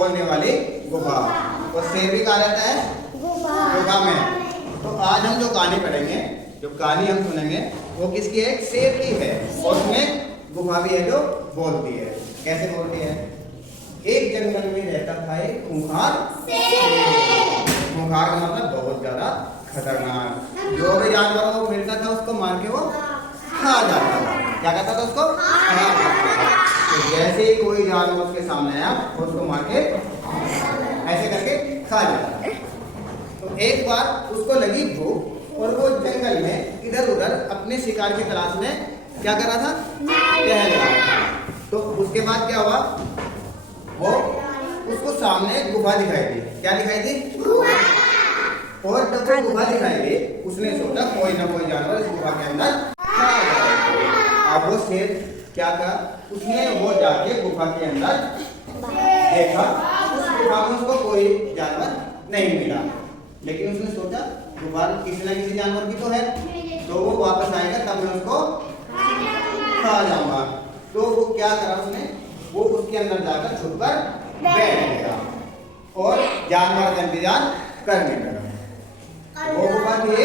बोलने वाली गुफा। और शेर भी कहा रहता है गुफा में। तो आज हम जो कहानी पढ़ेंगे, जो कहानी हम सुनेंगे, वो किसकी है? शेर की है। और उसमें गुफा भी है जो बोलती है। कैसे बोलती है? एक जंगल में रहता था एक खूंखार शेर। खूंखार का मतलब बहुत ज्यादा खतरनाक। जो भी जानवर वो मिलता था उसको मार के वो खा जाता था। क्या कहता था? उसको खा जाता था। तो जैसे ही कोई जानवर उसके सामने आया उसको मार के ऐसे करके खा जाता था। तो एक बार उसको लगी भूख और वो जंगल में इधर उधर अपने शिकार की तलाश में क्या कर रहा था? टहल रहा था। तो उसके बाद क्या हुआ? वो उसको सामने एक गुफा दिखाई दी। क्या दिखाई दी? और जब वो गुफा दिखाई दी उसने सोचा कोई ना कोई जानवर इस गुफा के अंदर आ जाएगा। अब वो शेर क्या कहा? उसने वो जाके गुफा के अंदर देखा। उस गुफा में उसको कोई जानवर नहीं मिला, लेकिन उसने सोचा गुफा किसी न किसी जानवर की तो है, तो वो वापस आएगा तब मैं उसको खा जाऊंगा। तो वो क्या करा उसने? वो उसके अंदर जाकर छुप कर बैठ गया और जानवर का इंतजार करने लगा। वो गुफा थी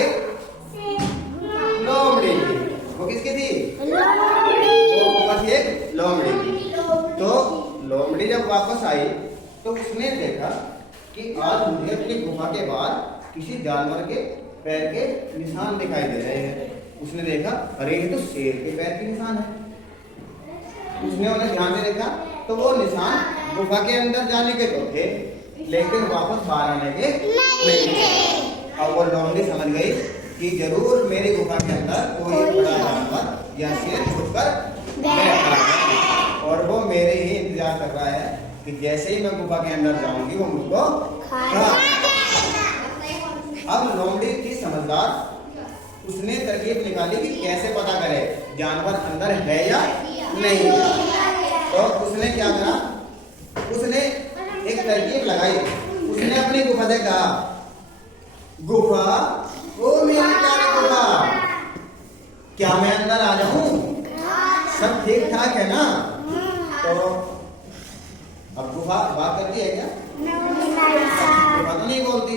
लोमड़ी की। वो किसकी थी? वो गुफा थी एक लोमड़ी की। तो लोमड़ी जब वापस आई तो उसने देखा कि आज मुझे अपनी गुफा के बाहर किसी जानवर के पैर के निशान दिखाई दे रहे हैं। उसने देखा, अरे ये तो शेर के पैर के निशान है। उसने उन्हें ध्यान से देखा तो वो निशान गुफा के अंदर जाने के तो थे, लेकिन वापस बाहर आने के नहीं थे। अब वो लोमड़ी समझ गई कि जरूर मेरी गुफा के अंदर कोई बड़ा जानवर या शेर छुप कर बैठा है और वो मेरे ही इंतजार कर रहा है कि जैसे ही मैं गुफा के अंदर जाऊंगी वो मुझको खा। अब लोमड़ी थी समझदार, उसने तरकीब निकाली कि कैसे पता करे जानवर अंदर है या नहीं। तो उसने क्या करा? उसने एक तरकीब लगाई। उसने अपनी गुफा से कहा, गुफा ओ मेरी प्यारी गुफा, क्या मैं अंदर आ जाऊं? सब ठीक ठाक है ना? तो अब गुफा बात करती है क्या? गुफा तो नहीं बोलती।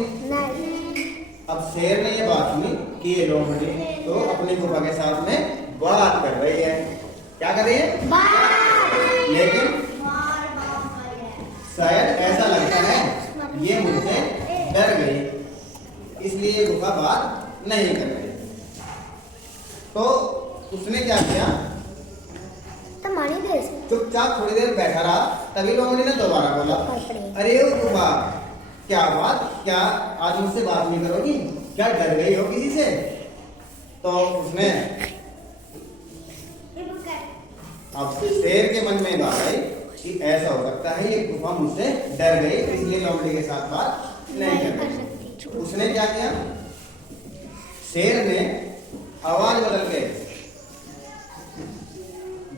अब शेर ने ये बात सुनी कि ये लोमड़ी तो अपनी गुफा के साथ में बात कर रही है। क्या कर रही है? लेकिन शायद ऐसा लगता है ये मुझसे डर गई, इसलिए ये गुफा बात नहीं कर रही। तो उसने क्या किया? चुपचाप थोड़ी देर बैठा रहा। तभी लोमड़ी ने दोबारा बोला, अरे ओ गुफा, क्या बात? क्या आज मुझसे बात नहीं करोगी? क्या डर गई हो किसी से? तो उसने अब शेर के मन में बात आई कि ऐसा हो सकता है ये गुफा मुझसे डर गई, इसलिए लोमड़ी के साथ बात नहीं कर रही। उसने क्या किया? शेर ने आवाज बदल के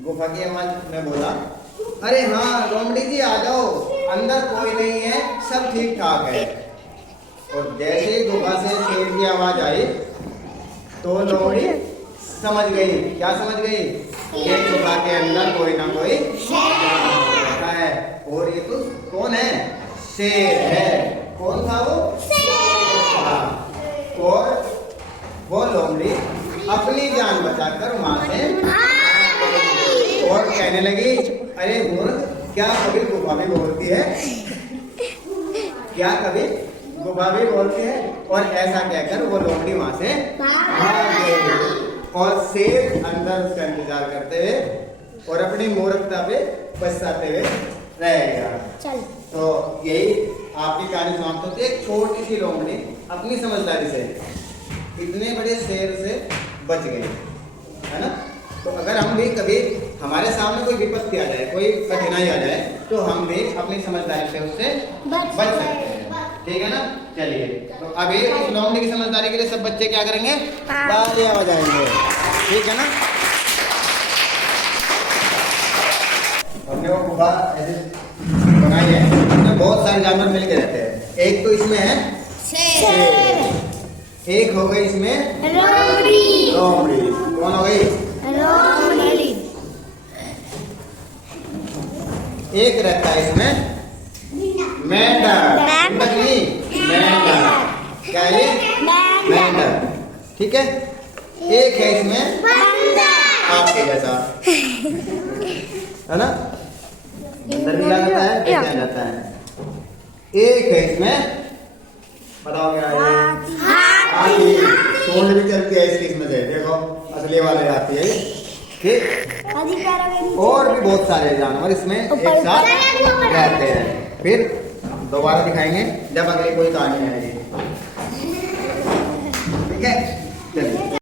गुफा की आवाज में बोला, अरे हाँ लोमड़ी जी आ जाओ, अंदर कोई नहीं है, सब ठीक ठाक है। और जैसे ही गुफा से शेर की आवाज आई तो लोमड़ी समझ गई। क्या समझ गई? ये गुफा के अंदर कोई ना कोई बैठा है और ये तो कौन है? शेर है। कौन था वो? शेर था। और वो लोमड़ी अपनी जान बचाकर वहां से और कहने लगी, अरे मूर्ख, क्या कभी गुफा भी बोलती है? क्या कभी गुफा भी बोलती है? और ऐसा कहकर वो लोमड़ी वहां से भाग गई और शेर अंदर उसका इंतजार करते हुए और अपनी मूर्खता पे पछताते हुए रह गया। तो यही आपकी कहानी समाप्त होती है। एक छोटी सी लोमड़ी अपनी समझदारी से इतने बड़े शेर से बच गई, है ना? तो अगर हम भी कभी हमारे सामने कोई विपत्ति आ जाए, कोई कठिनाई आ जाए, तो हम भी अपनी समझदारी से उससे बच सकते हैं। ठीक है ना? चलिए, तो अभी इस लोमड़ी की समझदारी के लिए सब बच्चे क्या करेंगे? तालियां बजाएंगे। ठीक है ना? हमने वो गुफा ऐसे बनाई है, इसमें बहुत सारे जानवर मिलके रहते हैं। एक तो इसमें है शेर, एक हो गई इसमें लोमड़ी। कौन हो गई? एक रहता है इसमें मेंढक, मेंढक नहीं, मेंढक। क्या है ये? मेंढक। ठीक है। एक है इसमें आपके जैसा, है ना? अंदर भी जाता है, कैसे जाता है? एक है इसमें, बताओ क्या है? हाथी। सूंड भी चलती है इसकी, इसमें से देखो, असली वाले आती है। ठीक। और भी बहुत सारे जानवर इसमें एक साथ रहते हैं। फिर दोबारा दिखाएंगे जब अगली कोई कहानी आएगी। ठीक है।